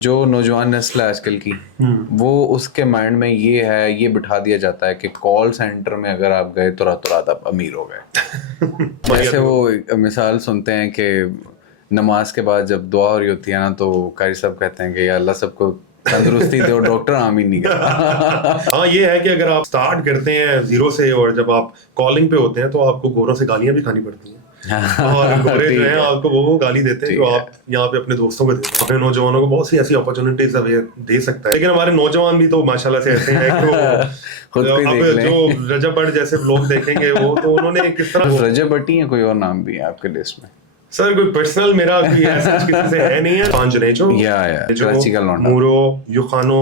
جو نوجوان نسل ہے آج کل کی وہ اس کے مائنڈ میں یہ بٹھا دیا جاتا ہے کہ کال سینٹر میں اگر آپ گئے تو راتوں رات آپ امیر ہو گئے. جیسے وہ مثال سنتے ہیں کہ نماز کے بعد جب دعا ہو رہی ہوتی ہے نا تو قاری صاحب کہتے ہیں کہ یا اللہ سب کو تندرستی دے اور ڈاکٹر آمین نہیں کرتا. ہاں یہ ہے کہ اگر آپ سٹارٹ کرتے ہیں زیرو سے اور جب آپ کالنگ پہ ہوتے ہیں تو آپ کو گوروں سے گالیاں بھی کھانی پڑتی ہیں اور گورے جو ہیں آپ کو وہ گالی دیتے ہیں جو آپ یہاں پہ اپنے دوستوں کو دیتے ہیں. اپنے نوجوانوں کو بہت سی ایسی اپرچونیٹیز دے سکتا ہے, لیکن ہمارے نوجوان بھی تو ماشاءاللہ سے ایسے ہیں کہ اب جو رجب بٹ جیسے لوگ دیکھیں گے وہ تو انہوں نے کس طرح رجب بٹی ہیں, کوئی اور نام بھی ہے آپ کے لسٹ میں؟ سر کوئی پرسنل میرا کوئی ایسا کسی سے ہے نہیں ہے. پانجنیچو مورو یوخانو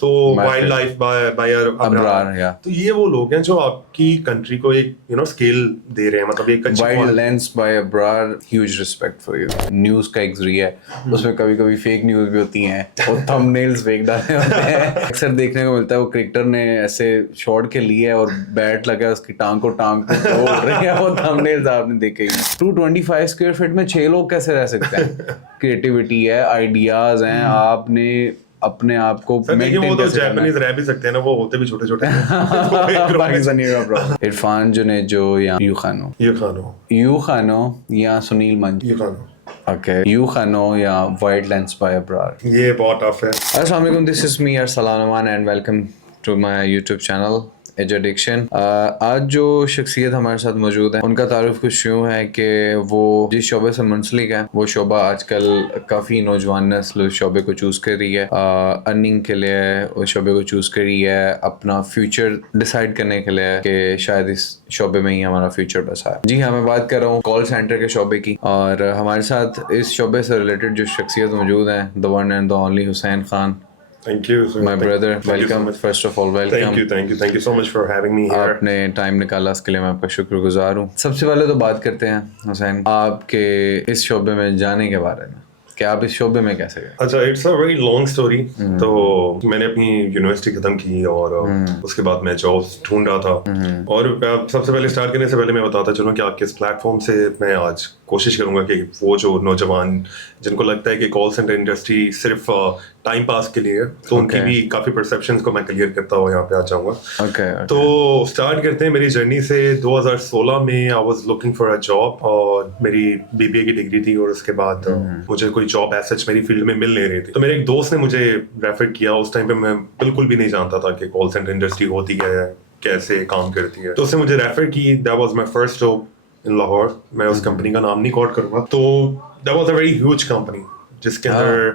تو وائلڈ لائف بائی ابرار, تو یہ وہ لوگ ہیں جو آپ کی کنٹری کو ایک اسکیل دے رہے ہیں. مطلب ایک wild lens by Abrar, huge respect for you. News کا ایک ذریعہ ہے, اس میں کبھی کبھی فیک نیوز بھی ہوتی ہیں اور تھم نیلز فیک ڈالے ہوتے ہیں. اکثر دیکھنے کو ملتا ہے وہ کرکٹر نے ایسے شاٹ کے لیے اور بیٹ لگا اس کی ٹانگ کو توڑ رہے ہیں, وہ تھم نیلز آپ نے دیکھے ہی. 225 اسکوائر فٹ میں 6 لوگ کیسے رہ سکتے ہیں؟ کریٹیوٹی ہے, آئیڈیاز ہیں, آپ نے اپنے آپ کو وہ تو جاپانیز رہ بھی سکتے ہیں نا, وہ ہوتے بھی چھوٹے چھوٹے پاکستانی. عرفان جنیجو یا یو خانو یا سنیل منچ, یوخانو یا وائلڈ لینس بائی ابرار. یہ بہت ٹف ہے. السلام علیکم, دس از me Arsalan Aman and welcome to my YouTube channel Edge Addiction. آج جو شخصیت ہمارے ساتھ موجود ہے ان کا تعارف کچھ یوں ہے کہ وہ جس شعبے سے منسلک ہے وہ شعبہ آج کل کافی نوجوان نسل اس شعبے کو چوز کر رہی ہے, ارننگ کے لیے اس شعبے کو چوز کر رہی ہے, اپنا فیوچر ڈیسائیڈ کرنے کے لیے کہ شاید اس شعبے میں ہی ہمارا فیوچر بسا ہے. جی ہاں, میں بات کر رہا ہوں کال سینٹر کے شعبے کی, اور ہمارے ساتھ اس شعبے سے ریلیٹڈ جو شخصیت موجود ہیں, the one and the only Hussain Khan. Thank you, sir. My brother, welcome. First of all, welcome. Thank you so much for having me here. آپ نے ٹائم نکالا, اس کے لیے میں آپ کا شکر گزار ہوں. سب سے پہلے تو بات کرتے ہیں حسین آپ کے اس شعبے میں جانے کے بارے میں, کہ آپ اس شعبے میں کیسے گئے؟ اچھا, it's a very long story. تو میں نے اپنی یونیورسٹی ختم کی اور اس کے بعد میں جاب ڈھونڈ رہا تھا, اور سب سے پہلے اسٹارٹ کرنے سے پہلے میں بتاتا چلوں کہ آپ کے اس پلیٹ فارم سے میں آج کوشش کروں گا کہ وہ جو نوجوان جن کو لگتا ہے کہ کال سینٹر انڈسٹری صرف ٹائم پاس کے لیے, تو ان کی بھی کافی پرسیپشنز کو میں کلیئر کرتا ہوں یہاں پہ آ جاؤں گا. تو اسٹارٹ کرتے ہیں میری جرنی سے. 2016 میں I was looking for a job, اور میری BBA کی ڈگری تھی, اور اس کے بعد مجھے کوئی جاب ایز سچ میری فیلڈ میں مل نہیں رہی تھی. تو میرے ایک دوست نے مجھے ریفر کیا. اس ٹائم پہ میں بالکل بھی نہیں جانتا تھا کہ کال سینٹر انڈسٹری ہوتی ہے, کیسے کام کرتی ہے. تو اس نے مجھے ریفر کی. That was my first job in Lahore. میں اس کمپنی کا نام نہیں کوٹ کروں گا. تو that was a very huge company جس کے اندر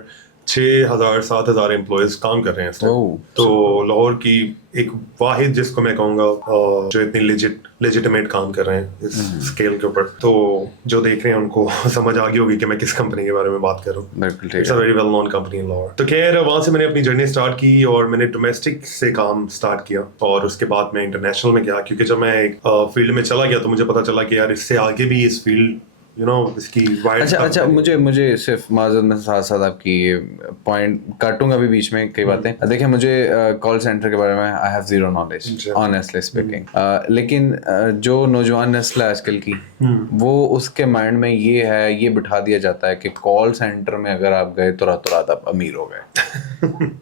6,000-7,000 امپلائیز کام کر رہے ہیں اس ٹائم. تو لاہور کی ایک واحد جس کو میں کہوں گا جو اتنی لیجیٹمیٹ کام کر رہے ہیں اس اسکیل کے اوپر. تو جو دیکھ رہے ہیں ان کو سمجھ آ گئی ہوگی کہ میں کس کمپنی کے بارے میں بات کر رہا ہوں. It's a very well known company in Lahore. تو خیر وہاں سے میں نے اپنی جرنی اسٹارٹ کی, اور میں نے ڈومیسٹک سے کام اسٹارٹ کیا, اور اس کے بعد میں انٹرنیشنل میں گیا. کیونکہ جب میں ایک فیلڈ میں چلا گیا تو مجھے پتا چلا کہ یار اس سے آگے بھی اس فیلڈ اس کی اچھا مجھے صرف معذرت میں ساتھ ساتھ آپ کی پوائنٹ کاٹوں گا بھی بیچ میں کئی باتیں. دیکھیں مجھے کال سینٹر کے بارے میں I have zero knowledge honestly speaking, لیکن جو نوجوان نسل ہے آج کل کی وہ اس کے مائنڈ میں یہ بٹھا دیا جاتا ہے کہ کال سینٹر میں اگر آپ گئے تو راتوں رات آپ امیر ہو گئے.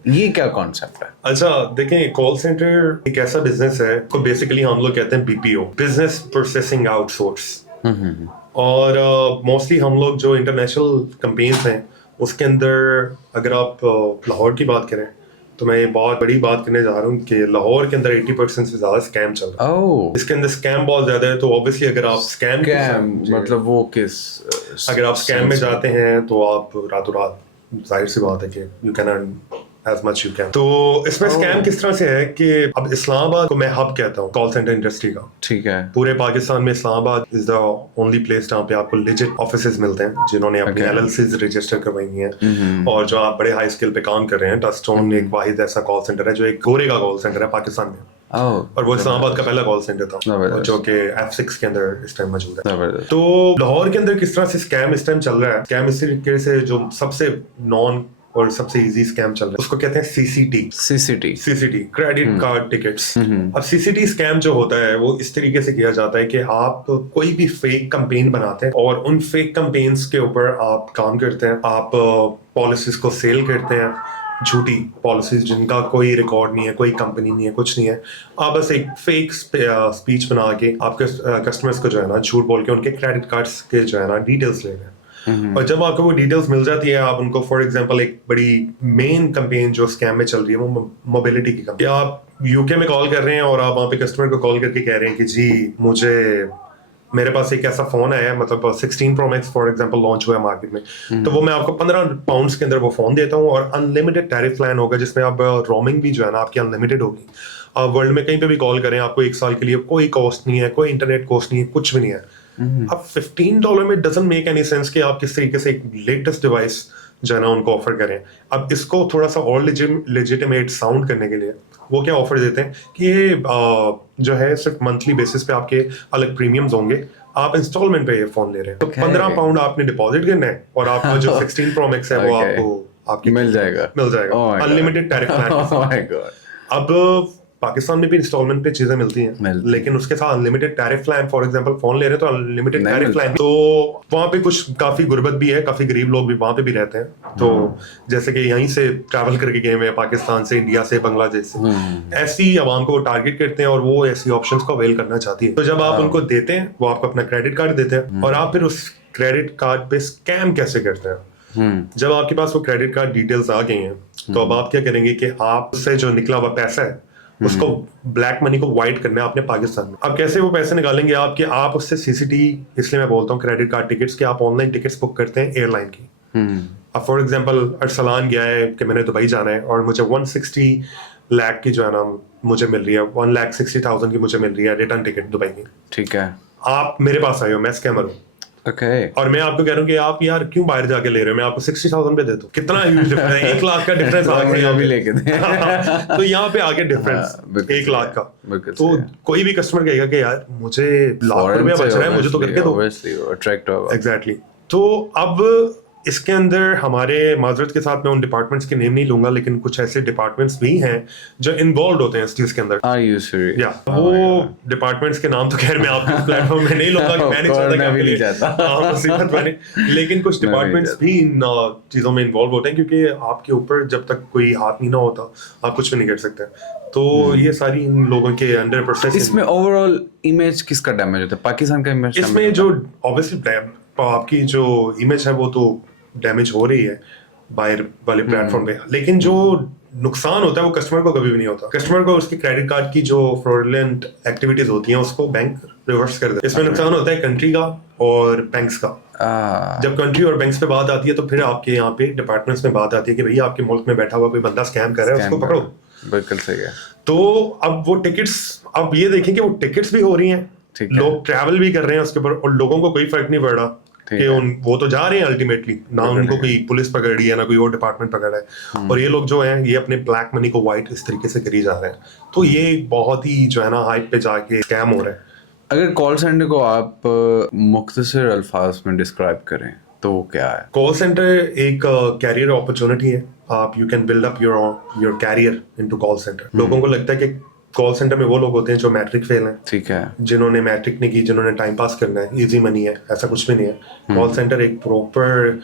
یہ کیا کانسیپٹ ہے؟ اچھا دیکھیں, کال سینٹر ایک ایسا بزنس ہے کو بیسیکلی ہم لوگ کہتے ہیں BPO, business processing out source. اور موسٹلی ہم لوگ جو انٹرنیشنل کمپینز ہیں اس کے اندر اگر آپ لاہور کی بات کریں تو میں یہ بہت بڑی بات کرنے جا رہا ہوں کہ لاہور کے اندر 80% سے زیادہ اسکیم چل رہا ہے. اس کے اندر اسکیم بہت زیادہ ہے. تو اوبیسلی اگر آپ اسکیم مطلب وہ اگر آپ اسکیم میں جاتے ہیں تو آپ راتوں رات ظاہر سی بات ہے کہ you can earn as much you can. تو اس میں اسکیم کس طرح سے ہے کہ اب اسلام آباد کو میں ہب کہتا ہوں کال سینٹر انڈسٹری کا. ٹھیک ہے. پورے پاکستان میں اسلام آباد از دا اونلی پلیس جہاں پہ آپ کو لیجٹ آفیسز ملتے ہیں جنہوں نے اپنی LLCs رجسٹر کروائی ہوئی ہیں, اور جو آپ بڑے ہائی اسکیل پہ کام کر رہے ہیں. ٹچسٹون ایک واحد ایسا کال سینٹر ہے جو ایک گورے کا کال سینٹر ہے پاکستان میں, اور وہ اسلام آباد کا پہلا کال سینٹر تھا جو کہ F6 کے اندر اس ٹائم موجود ہے. تو لاہور کے اندر کس طرح سے اسکیم اس ٹائم چل رہا ہے, اسکیم اس طریقے سے جو سب سے نان और सबसे इजी स्कैम चल रहा है, उसको कहते हैं सीसीटी, क्रेडिट कार्ड टिकट्स। अब सीसीटी स्कैम जो होता है वो इस तरीके से किया जाता है कि आप कोई भी फेक कैंपेन बनाते हैं और उन फेक कैंपेन्स के ऊपर आप काम करते हैं, आप पॉलिसीज को सेल करते हैं, झूठी पॉलिसीज जिनका कोई रिकॉर्ड नहीं है, कोई कंपनी नहीं है, कुछ नहीं है। आप बस एक फेक स्पीच बना के आपके कस्टमर्स को जो है ना झूठ बोल के उनके क्रेडिट कार्ड्स के जो है ना डिटेल्स ले रहे हैं। और जब आपको वो डिटेल्स मिल जाती है, आप उनको फॉर एग्जांपल एक बड़ी मेन कैंपेन जो स्कैम में चल रही है वो मोबिलिटी की कैंपेन, आप यूके में कॉल कर रहे हैं और आप वहाँ पे कस्टमर को कॉल करके कह रहे हैं कि जी मेरे पास एक ऐसा फोन आया है, मतलब 16 Pro Max for example launch हुआ है मार्केट में, तो वो मैं आपको £15 के अंदर वो फोन देता हूँ और अनलिमिटेड टैरिफ प्लान होगा जिसमें आप रोमिंग भी जो है ना आपकी अनलिमिटेड होगी। आप वर्ल्ड में कहीं पे भी कॉल करें, आपको 1 साल के लिए कोई कॉस्ट नहीं है, कोई इंटरनेट कॉस्ट नहीं है, कुछ भी नहीं है। अब $15 में डजंट मेक एनी सेंस कि आप किस तरीके से एक लेटेस्ट डिवाइस जो है ना उनको ऑफर करें। अब इसको थोड़ा सा और लेजिटिमेट साउंड करने के लिए वो क्या ऑफर देते हैं कि ये जो है सिर्फ मंथली बेसिस पे आपके अलग प्रीमियम्स होंगे, आप इंस्टॉलमेंट पे ये फोन ले रहे हैं, तो £15 आपने डिपॉजिट करना है और आपका जो 16 Pro Max है वो आपको मिल जाएगा अनलिमिटेड टैरिफ प्लान। अब पाकिस्तान में भी इंस्टॉलमेंट पे चीजें मिलती हैं, लेकिन उसके साथ unlimited tariff plan, for example phone ले रहे हैं तो अनलिमिटेड टैरिफ प्लान, तो वहाँ पे कुछ काफी गुर्बत भी है, काफी गरीब लोग भी वहाँ पे भी रहते हैं। तो जैसे कि यहीं से ट्रैवल करके गए हुए हैं पाकिस्तान से, इंडिया से, बांग्लादेश से, ऐसी आवाम को टारगेट करते हैं और वो ऐसी ऑप्शंस को अवेल करना चाहती है। तो जब आप उनको देते हैं, वो आपको अपना क्रेडिट कार्ड देते हैं और आप फिर उस क्रेडिट कार्ड पे स्कैम कैसे करते हैं। जब आपके पास वो क्रेडिट कार्ड डिटेल्स आ गई हैं, तो अब आप क्या करेंगे कि आप उससे जो निकला हुआ पैसा है उसको ब्लैक मनी को वाइट करना है आपने पाकिस्तान में। अब कैसे वो पैसे निकालेंगे आप उससे सीसीटी, इसलिए मैं बोलता हूँ क्रेडिट कार्ड टिकट्स के, आप ऑनलाइन टिकट्स बुक करते हैं एयरलाइन की। अब फॉर एग्जांपल अरसलान गया है कि मैंने दुबई जाना है और मुझे 160 लाख की जो है ना मुझे मिल रही है, 1,60,000 की मुझे मिल रही है रिटर्न टिकट दुबई की। ठीक है, आप मेरे पास आए हो, मैं स्कैमर हूँ, और मैं आपको कह रहा हूँ कि आप यार क्यों बाहर जाके ले रहे हो, मैं आपको 60,000 पे दे दूं, कितना ह्यूज डिफरेंस है, 1 लाख का डिफरेंस आ गया भी लेके दे। तो यहाँ पे आगे डिफरेंस 1 लाख का, तो कोई भी कस्टमर कहेगा कि यार मुझे ₹1,00,000 बच रहा है, मुझे तो करके दो। एग्जैक्टली। तो अब इसके अंदर हमारे, माजरत के साथ मैं उन डिपार्टमेंट्स के नेम नहीं लूंगा, लेकिन कुछ ऐसे डिपार्टमेंट्स भी हैं जो इन्वॉल्व होते हैं इस चीज के अंदर। या वो डिपार्टमेंट्स के नाम तो खैर मैं आपके प्लेटफॉर्म में नहीं लूंगा, मैं नहीं चाहता मुसीबत बने, लेकिन कुछ डिपार्टमेंट्स भी इन चीजों में इन्वॉल्व होते हैं, क्योंकि आपके ऊपर जब तक कोई हाथ नहीं ना होता आप कुछ भी नहीं कर सकते। तो ये सारी इन लोगों के अंडर प्रोसेस। इसमें ओवरऑल इमेज किसका डैमेज होता है? पाकिस्तान का इमेज? इसमें जो ऑब्वियसली आपकी जो इमेज है वो तो डैमेज हो रही है बाहर वाले प्लेटफॉर्म पे, लेकिन जो नुकसान होता है वो कस्टमर को कभी भी नहीं होता। कस्टमर को उसकी क्रेडिट कार्ड की जो फ्रॉडलेंट एक्टिविटीज होती हैं उसको बैंक रिवर्स कर देता है। इसमें नुकसान होता है कंट्री का और बैंक्स का। जब कंट्री और बैंक्स पे बात आती है तो फिर आपके यहाँ पे डिपार्टमेंट्स में बात आती है कि भैया आपके मुल्क में बैठा हुआ कोई बंदा स्कैम कर रहा है, उसको पकड़ो। बिल्कुल सही है। तो अब वो टिकट्स, अब ये देखें कि वो टिकट्स भी हो रही हैं, लोग ट्रैवल भी कर रहे हैं उसके ऊपर, और लोगों को कोई फर्क नहीं पड़ रहा कि वो तो जा रहे हैं अल्टीमेटली, ना उनको कोई पुलिस पकड़ रही है ना कोई और डिपार्टमेंट पकड़ रहा है, और ये लोग जो हैं ये अपने ब्लैक मनी को व्हाइट इस तरीके से करी जा रहे हैं। तो ये बहुत ही जो है ना हाइप पे जाके स्कैम हो रहा है। अगर कॉल सेंटर को आप मुख्तसर अल्फाज में डिस्क्राइब करें तो क्या है? कॉल सेंटर एक कैरियर अपॉर्चुनिटी है। आप you can build up your career into call center. लोगों को लगता है कि कॉल सेंटर में वो लोग होते हैं जो मैट्रिक फेल हैं, ठीक है, जिन्होंने मैट्रिक नहीं की, जिन्होंने टाइम पास करना है, इजी मनी है, ऐसा कुछ भी नहीं है। कॉल सेंटर एक प्रॉपर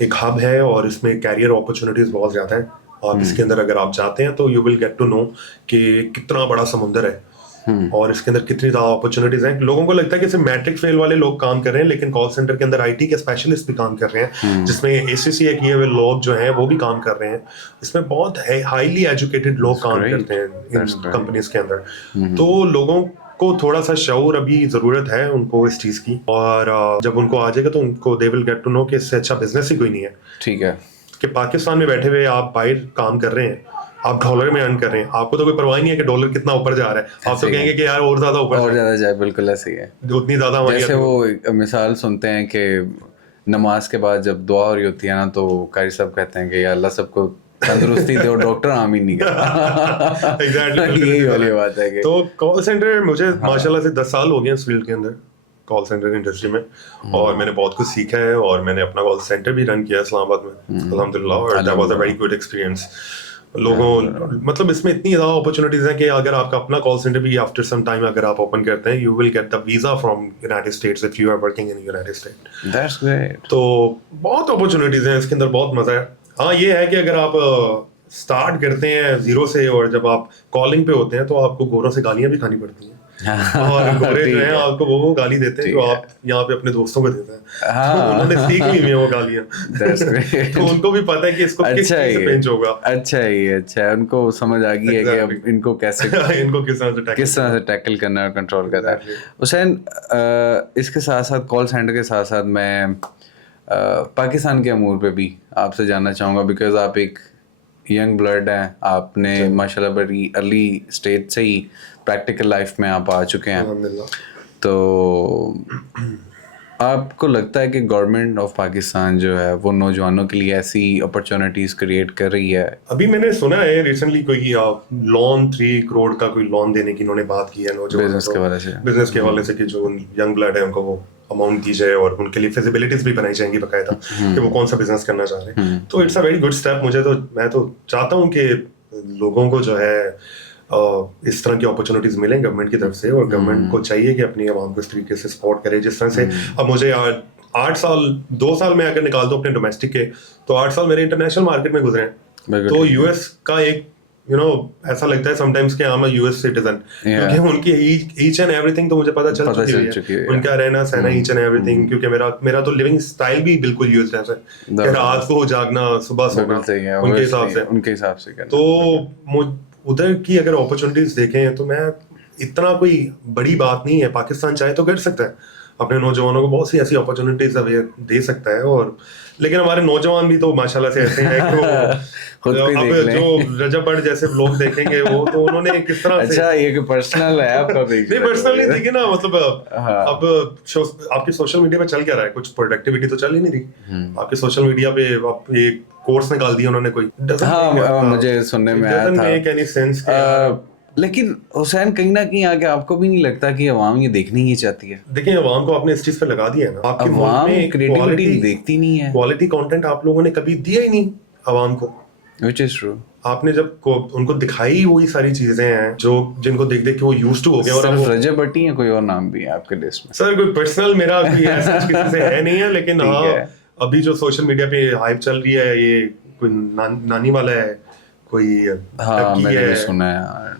एक हब है और इसमें कैरियर अपॉर्चुनिटीज बहुत ज्यादा है। आप इसके अंदर अगर आप जाते हैं तो you will get to know कि कितना बड़ा समुंदर है और इसके अंदर कितनी ज्यादा अपॉर्चुनिटीज हैं। लोगों को लगता है कि सिर्फ मैट्रिक फेल वाले लोग काम कर रहे हैं, लेकिन कॉल सेंटर के अंदर आईटी के स्पेशलिस्ट भी काम कर रहे हैं, जिसमें एसीसीए किए हुए लोग जो हैं वो भी काम कर रहे हैं। इसमें बहुत हाईली एजुकेटेड लोग काम करते हैं इन कंपनीज के अंदर। तो लोगों को थोड़ा सा शऊर अभी जरूरत है उनको इस चीज की, और जब उनको आ जाएगा तो उनको they will get to know कि इससे अच्छा बिजनेस ही कोई नहीं है। ठीक है, कि पाकिस्तान में बैठे हुए आप बाहर काम कर रहे हैं, आप डॉलर में अर्न कर रहे हैं, आपको तो कोई परवाह नहीं है कि डॉलर कितना ऊपर जा रहा है, आप तो कहेंगे कि यार और ज्यादा ऊपर और ज्यादा जाए। बिल्कुल ऐसे ही है, उतनी ज्यादा हमारी। जैसे वो मिसाल सुनते हैं कि नमाज के बाद जब दुआ हो रही होती है ना, तो कारी साहब कहते हैं कि या अल्लाह सबको तंदुरुस्ती दे, और डॉक्टर आमीन नहीं करता। एग्जैक्टली यही वाली बात है। तो कॉल सेंटर मुझे माशाल्लाह से 10 साल हो गए इस फील्ड के अंदर, कॉल सेंटर इंडस्ट्री में, और मैंने बहुत कुछ सीखा है, और मैंने अपना कॉल सेंटर भी रन किया है इस्लामाबाद में अल्हम्दुलिल्लाह, और that was a very good experience. लोगों मतलब इसमें इतनी ज़्यादा अपॉर्चुनिटीज हैं कि अगर आपका अपना कॉल सेंटर भी आफ्टर सम टाइम अगर आप ओपन करते हैं, you will get the visa from United States if you are working in United State. That's great. तो बहुत अपॉर्चुनिटीज हैं इसके अंदर, बहुत मजा है. हाँ ये है कि अगर आप स्टार्ट करते हैं जीरो से, और जब आप कॉलिंग पे होते हैं तो आपको गोरों से गालियां भी खानी पड़ती हैं, और गोरे जो हैं आपको वो गाली देते हैं जो आप यहाँ पे अपने दोस्तों को देते हैं. तो उन्होंने सीख ली हुई है वो गालियां. तो उनको भी पता है कि इसको किस चीज से पेंच होगा. अच्छा है, उनको समझ आ गई है कि अब इनको कैसे इनको किस तरह से टैकल करना है और कंट्रोल करना है. हुसैन, इसके साथ साथ कॉल सेंटर के साथ साथ मैं पाकिस्तान के अमूर पे भी आपसे जानना चाहूँगा, बिकॉज आप एक यंग ब्लड हैं, आपने माशाल्लाह बड़ी अर्ली स्टेज से ही प्रैक्टिकल लाइफ में आप आ चुके हैं. तो आपको लगता है कि गवर्नमेंट ऑफ पाकिस्तान जो है वो नौजवानों के लिए ऐसी अपॉर्चुनिटीज क्रिएट कर रही है? अभी मैंने सुना है रिसेंटली कोई लोन 3 करोड़ का कोई लोन देने की इन्होंने बात की है नौजवानों बिजनेस के हवाले से कि जो यंग ब्लड है उनको वो अमाउंट दी जाए, और उनके लिए फिजिबिलिटीज भी बनाई जाएंगी बाकायदा कि वो कौन सा बिजनेस करना चाह रहे हैं. तो it's a very good step. मैं तो चाहता हूँ कि लोगों को जो है इस तरह की अपॉर्चुनिटीज मिलें गवर्नमेंट की तरफ से, और गवर्नमेंट को चाहिए कि अपनी आवाम को इस तरीके से सपोर्ट करे जिस तरह से. अब मुझे 8 साल 2 साल में अगर निकाल दो अपने डोमेस्टिक के, तो 8 साल मेरे इंटरनेशनल मार्केट में गुजरे हैं. तो यूएस का एक ऐसा लगता है समटाइम्स कि I am a US citizen, क्योंकि उनकी ईच एंड एवरीथिंग तो मुझे पता चल चुकी है. उनका रहना सहना ईच एंड एवरीथिंग, क्योंकि मेरा तो लिविंग स्टाइल भी बिल्कुल यूएस जैसा है कि रात को जागना सुबह सोना उनके हिसाब से. तो उधर की अगर अपॉर्चुनिटीज देखें तो मैं इतना कोई बड़ी बात नहीं है. पाकिस्तान चाहे तो कर सकता है, अपने नौजवानों को बहुत सी ऐसी अपॉर्चुनिटीज दे सकता है. और लेकिन हमारे नौजवान भी तो माशाल्लाह से ऐसे हैं कि अब जो रजब बट जैसे लोग देखेंगे वो तो उन्होंने किस तरह से. अच्छा, ये पर्सनल है आपका? नहीं पर्सनल नहीं, देखिए ना, मतलब अब आपके सोशल मीडिया पे चल क्या रहा है, कुछ प्रोडक्टिविटी तो चल ही नहीं रही. आपके सोशल मीडिया पे आप ये कोर्स निकाल दिया उन्होंने कोई. मुझे सुनने में आया था. लेकिन हुसैन, कहीं ना कहीं आगे आपको भी नहीं लगता कि अवाम ये देखनी ही चाहती है? देखिए अवाम को आपने इस चीज पे लगा दिया है ना, आपके अवाम क्रिएटिविटी देखती नहीं है. क्वालिटी कंटेंट आप लोगों ने कभी दिया ही नहीं अवाम को, व्हिच इज ट्रू. आपने जब उनको दिखाई वही सारी चीजें हैं जो जिनको देख देख के वो यूज्ड टू हो गए. और रजब भट्टी है, कोई और नाम भी है आपके लिस्ट में? सर कोई पर्सनल मेरा कोई ऐसा किसी से है नहीं है, लेकिन हाँ अभी जो सोशल मीडिया पे हाइप चल रही है, ये कोई नानी वाला है, कोई मैंने भी सुना है.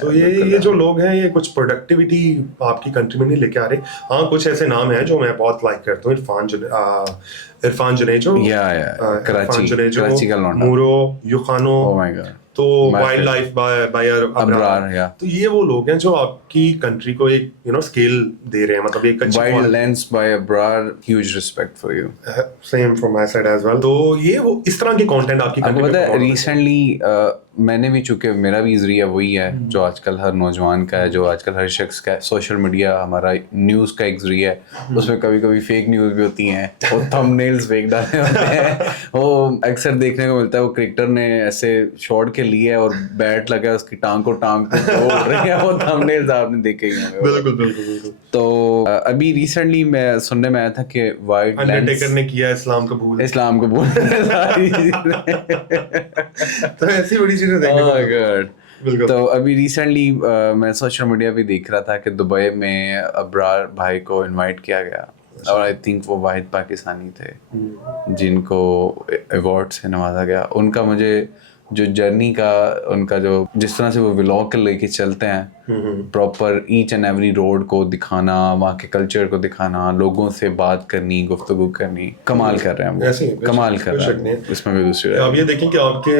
तो ये जो लोग हैं ये कुछ प्रोडक्टिविटी आपकी कंट्री में नहीं लेके आ रहे. हाँ कुछ ऐसे नाम हैं जो मैं बहुत लाइक करता हूँ. इरफान जुनेजो, कराची का लौंडा, मूरो युखानो, ओह माय गॉड, तो वाइल्ड लाइफ बाय अब्रार. तो ये वो लोग हैं जो आपकी कंट्री को एक स्केल दे रहे हैं. मतलब एक अच्छी wild lens by Abrar, huge respect for you. Same from my side as well. तो ये वो इस तरह के कंटेंट आपकी कंट्री में. पता है रिसेंटली मैंने भी, चूंकि मेरा भी नजरिया वही है जो आजकल हर नौजवान का है, जो आजकल हर शख्स का है. सोशल मीडिया हमारा न्यूज़ का एक जरिया है, उसमें कभी कभी फेक न्यूज़ भी होती हैं और थंबनेल्स फेक डाले होते हैं. वो अक्सर देखने को मिलता है, वो क्रिकेटर ने ऐसे शॉट के लिए और बैट लगा है, उसकी टांग को तोड़ रही है. वो थंबनेल्स आपने देखे ही होंगे. बिल्कुल. तो अभी रिसेंटली मैं सुनने में आया था कि वाइल्ड अंडरटेकर ने किया इस्लाम कबूल तो ऐसी बड़ी चीजें देखने. तो अभी रिसेंटली मैं सोशल मीडिया पे देख रहा था कि दुबई में अब्रार भाई को इनवाइट किया गया, और आई थिंक वो वाहिद पाकिस्तानी थे जिनको अवार्ड से नवाजा गया. उनका मुझे जो जर्नी का, उनका जो जिस तरह से वो व्लॉग लेके चलते हैं, proper each and every road को दिखाना, वहाँ के कल्चर को दिखाना, लोगों से बात करनी, गुफ्तगू करनी, कमाल कर रहे हैं. कमाल कर रहे हैं. इसमें भी दूसरी आप ये देखें कि आपके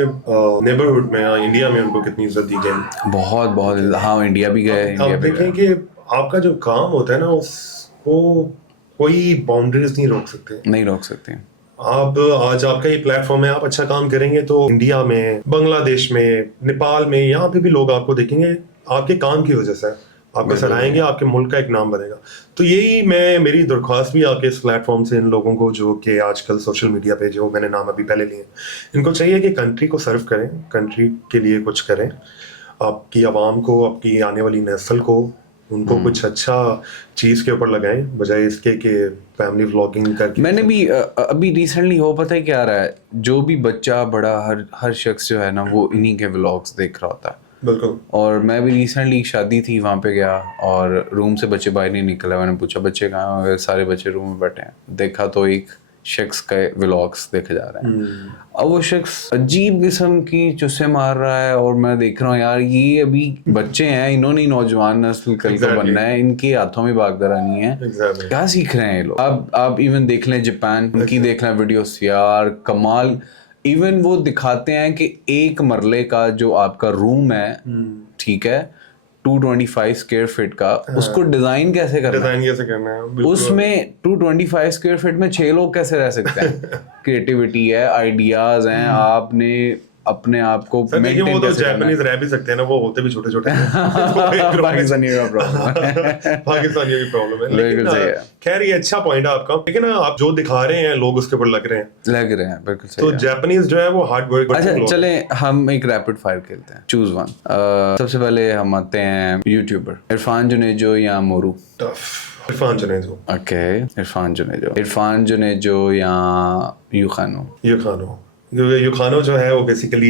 नेबरहुड में इंडिया में उनको कितनी इज्जत दी गई. बहुत. हाँ इंडिया भी गए. आप देखें कि आपका जो काम होता है ना, उसको कोई बाउंड्रीज नहीं रोक सकते. आप आज आपका ये प्लेटफॉर्म है, आप अच्छा काम करेंगे तो इंडिया में, बांग्लादेश में, नेपाल में, यहाँ पे भी लोग आपको देखेंगे आपके काम की वजह से, आपको सराहेंगे, आपके मुल्क का एक नाम बनेगा. तो यही मेरी दरख्वास्त भी आपके इस प्लेटफॉर्म से इन लोगों को जो कि आजकल सोशल मीडिया पे जो मैंने नाम अभी पहले लिए, इनको चाहिए कि कंट्री को सर्व करें, कंट्री के लिए कुछ करें, आपकी आवाम को, आपकी आने वाली नस्ल को उनको कुछ अच्छा चीज के ऊपर लगाएं बजाय इसके कि फैमिली व्लॉगिंग करके। मैंने भी अभी रिसेंटली हो पता है क्या आ रहा है, जो भी बच्चा बड़ा हर शख्स जो है ना वो इन्हीं के व्लॉग्स देख रहा होता है। बिल्कुल। और मैं भी रिसेंटली शादी थी वहाँ पे गया और रूम से बच्चे बाहर नहीं निकले, मैंने पूछा बच्चे कहाँ हैं, सारे बच्चे रूम में बैठे हैं। देखा तो एक शख्स के व्लॉग्स देखे जा रहे हैं। अब वो शख्स अजीब किस्म की चुस्से मार रहा है और मैं देख रहा हूँ यार ये अभी बच्चे हैं, इन्होंने नौजवान नस्ल कल को बनना है, इनके हाथों में बागदरानी है। क्या सीख रहे हैं ये लोग। अब आप इवन देख लें जापान, उनकी देख लें वीडियोस, यार कमाल। इवन वो दिखाते हैं कि एक मरले का जो आपका रूम है, ठीक है, 225 स्क्वायर फीट का, उसको डिजाइन कैसे करना है, उसमें 225 स्क्वायर फीट में 6 लोग कैसे रह सकते हैं। क्रिएटिविटी है, आइडियाज हैं, आपने अपने आप को मेंटेन कैसे करना है। वो तो जापानीज रह भी सकते हैं ना, वो होते भी छोटे छोटे पाकिस्तानियों का प्रॉब्लम है। पाकिस्तानियों की प्रॉब्लम है। लेकिन खैर ये अच्छा पॉइंट है आपका, लेकिन आप जो दिखा रहे हैं लोग उसके ऊपर लग रहे हैं बिल्कुल सही। तो जापानीज जो है वो हार्ड वर्क। अच्छा चले हम एक रैपिड फायर खेलते हैं, चूज वन। सबसे पहले हम आते हैं यूट्यूबर, इरफान जुनेजो या मोरू। इरफान जुनेजो। ओके, इरफान जुनेजो या यूखानो। यूखानो जो है वो basically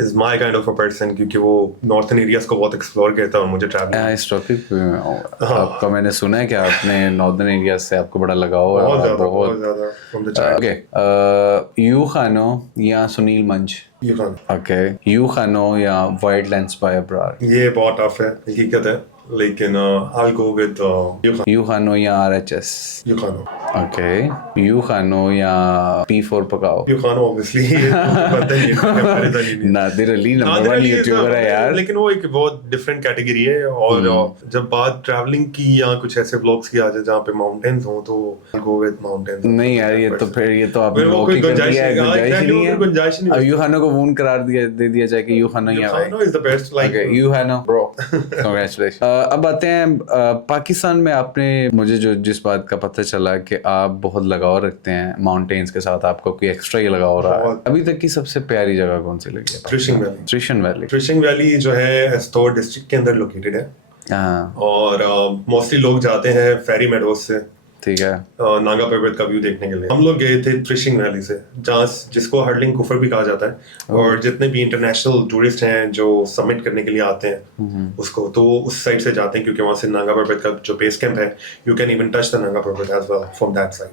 is my kind of a person, क्योंकि वो नॉर्थन एरियाज को बहुत एक्सप्लोर करता है और मुझे ट्रैवलिंग। इस टॉपिक पे आपका मैंने सुना है कि आपने नॉर्दर्न एरियाज से आपको बड़ा लगाव है। बहुत ज्यादा। ओके, यूखानो या सुनील मंच। यूखानो। ओके, यूखानो या वाइल्डलैंड्स बाय अब्रार। ये बहुत टफ है, हकीकत है, लेकिन I'll go with यूखानो या आरएचएस। यूखानो। ओके, यूखानो या P4 पकाओ। यूखानो ऑब्वियसली पता ही है, नादिर अली नंबर 1 यूट्यूबर है यार, लेकिन वो एक बहुत डिफरेंट कैटेगरी है। और जब बात ट्रैवलिंग की या कुछ ऐसे ब्लॉग्स की आ जाए जहाँ पे माउंटेन्स हो, तो I'll go with mountains। नहीं यार, ये तो फिर ये तो आपने ओके कर दिया है, गुंजाइश नहीं है। यूखानो को वून करार दे दिया जाए कि यूखानो ही है भाई। यूखानो इज द बेस्ट, लाइक यूखानो ब्रो, कांग्रेचुलेशन। अब आते हैं पाकिस्तान में। आपने मुझे जो जिस बात का पता चला कि आप बहुत लगाव रखते हैं माउंटेन्स के साथ, आपको कोई एक्स्ट्रा ही लगाव रहा है, अभी तक की सबसे प्यारी जगह कौन सी लगी है? त्रिशन वैली जो है एस्तोर डिस्ट्रिक्ट के अंदर लोकेटेड है। और मोस्टली लोग जाते हैं फेरी मेडोज से, ठीक है, नागा पर्वत का व्यू देखने के लिए। हम लोग गए थे त्रिशिंग वैली से, जहाँ जिसको हर्डलिंग कुफर भी कहा जाता है। और जितने भी इंटरनेशनल टूरिस्ट हैं जो समिट करने के लिए आते हैं उसको, तो उस साइड से जाते हैं, क्योंकि वहाँ से नागा पर्वत का जो बेस कैंप है, you can even touch the Naga Parvat as well from that side.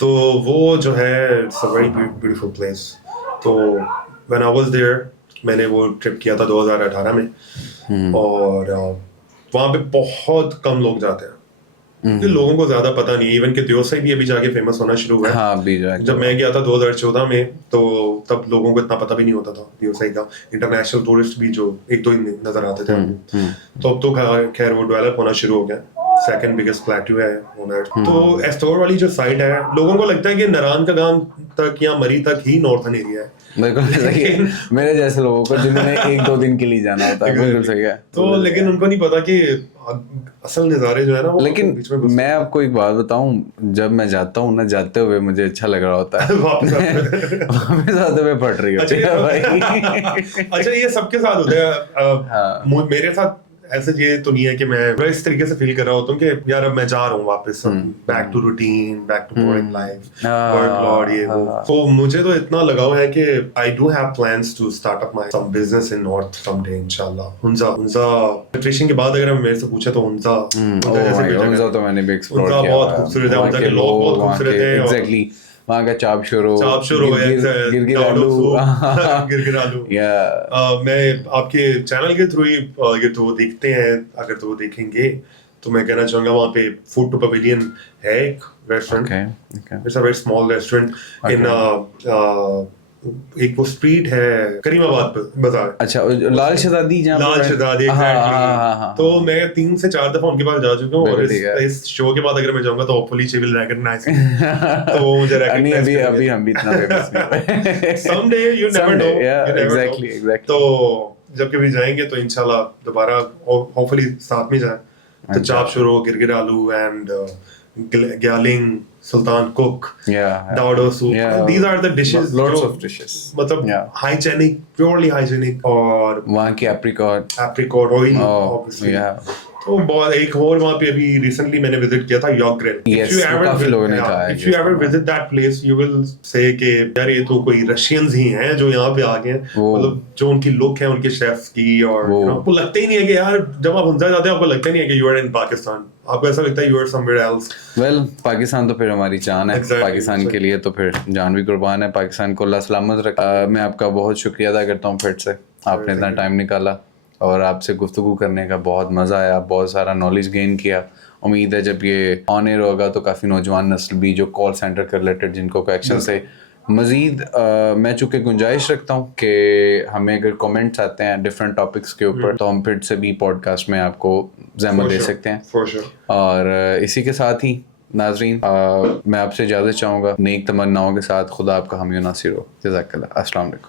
तो वो जो है it's a very beautiful place. तो व्हेन आई वाज देयर, मैंने वो ट्रिप किया था 2018 में, और वहाँ पे बहुत कम लोग जाते हैं, लोगों को ज्यादा पता नहीं। इवन कि दियोसाई भी अभी जाके फेमस होना शुरू हुआ है। हाँ, जब मैं गया था 2014 में, तो तब लोगों को इतना पता भी नहीं होता था दियोसाई का। इंटरनेशनल टूरिस्ट भी जो 1-2 नजर आते थे, तो अब तो खैर वो डेवलप होना शुरू हो गया। सेकंड बिगेस्ट प्लेट्यू है ऑन अर्थ। तो एस्तोर वाली जो साइड है, लोगों को लगता है कि नारायण का गांव तक या मरी तक ही नॉर्थन एरिया है। बिल्कुल सही है, मेरे जैसे लोगों को जिन्होंने 1-2 दिन के लिए जाना होता है। बिल्कुल सही है। तो लेकिन उनको नहीं पता कि असल नज़ारे जो है ना वो। लेकिन मैं आपको एक बात बताऊं, जब मैं जाता हूँ ना, जाते हुए मुझे अच्छा लग रहा होता है, वापस आते हुए फट रही होती है भाई। अच्छा, ये सबके साथ होता है। मेरे साथ ऐसे ये तो नहीं है कि मैं इस तरीके से फील कर रहा होता हूँ कि यार अब मैं जा रहा हूँ वापस back to routine, back to boring life, workload, ये वो। तो मुझे तो इतना लगाव है कि I do have plans to start up my some business in north someday इंशाल्लाह। हुंजा ट्रेशिंग के बाद अगर मेरे से पूछे तो हुंजा तो मैंने भी एक्सप्लोर किया। बहुत खूबसूरत है, हुंजा के लोग बहुत खूबसूरत हैं। एग्जैक्टली, वहाँ का चाप शुरू गिरगिरालू। मैं आपके चैनल के थ्रू ही ये तो देखते हैं, अगर तो वो देखेंगे तो मैं कहना चाहूंगा वहाँ पे फूड टू पवेलियन है एक restaurant. It's a very small restaurant in एक वो स्ट्रीट है करीमाबाद बाजार। अच्छा, लाल शहजादी, लाल शहजादी, एग्जैक्टली। तो मैं 3 से 4 दफा उनके पास जा चुका हूँ, और इस शो के बाद अगर मैं जाऊंगा तो होपफुली शी विल रिकॉग्नाइज मी। तो वो मुझे रिकॉग्नाइज नहीं, अभी हम भी इतना फेमस नहीं। Someday you never know. Exactly. तो जब कभी जाएंगे तो इंशाल्लाह दोबारा होपफुली साथ में जाएं। तो चाप शुरू, गिरगिरालू एंड ग्यालिंग, सुल्तान कुक, दावडो soup, these are the dishes, lots of dishes, मतलब hygienic, purely hygienic। और वहाँ की apricot oil obviously, तो बहुत एक और वहाँ पे अभी रिसेंटली मैंने विजिट किया था यॉर्कग्रिल. Yes, वो काफी लोगों ने कहा है If you ever visit that place, you will say कि यार ये तो कोई रशियंस ही हैं जो यहाँ पे आ गए हैं. मतलब जो उनकी लुक है उनके शेफ्स की, और वो लगता ही नहीं है कि यार जब आप उनसे जाते हैं आपको लगता नहीं है कि you are in Pakistan. आपको ऐसा लगता है you are somewhere else. Well, Pakistan तो फिर हमारी जान है. पाकिस्तान के लिए तो फिर जान भी कुर्बान है. पाकिस्तान को अल्लाह सलामत रखे. मैं आपका बहुत शुक्रिया अदा करता हूँ फिर से, आपने इतना टाइम निकाला और आपसे गुफ्तगू करने का बहुत मज़ा आया. बहुत सारा नॉलेज गेन किया. उम्मीद है जब ये ऑन एयर होगा तो काफ़ी नौजवान नस्ल भी जो कॉल सेंटर के रिलेटेड जिनको क्वेश्चन से मज़ीद मैं चूँकि गुंजाइश रखता हूँ कि हमें अगर कमेंट्स आते हैं डिफरेंट टॉपिक्स के ऊपर तो हम फिर से भी पॉडकास्ट में आपको ज़हमत दे सकते हैं. और इसी के साथ ही नाज़रीन मैं आपसे इजाज़त चाहूँगा नेक तमन्नाओं के साथ. खुदा आपका हामी नासिर हो. जज़ाकल्लाह. अस्सलाम वालेकुम.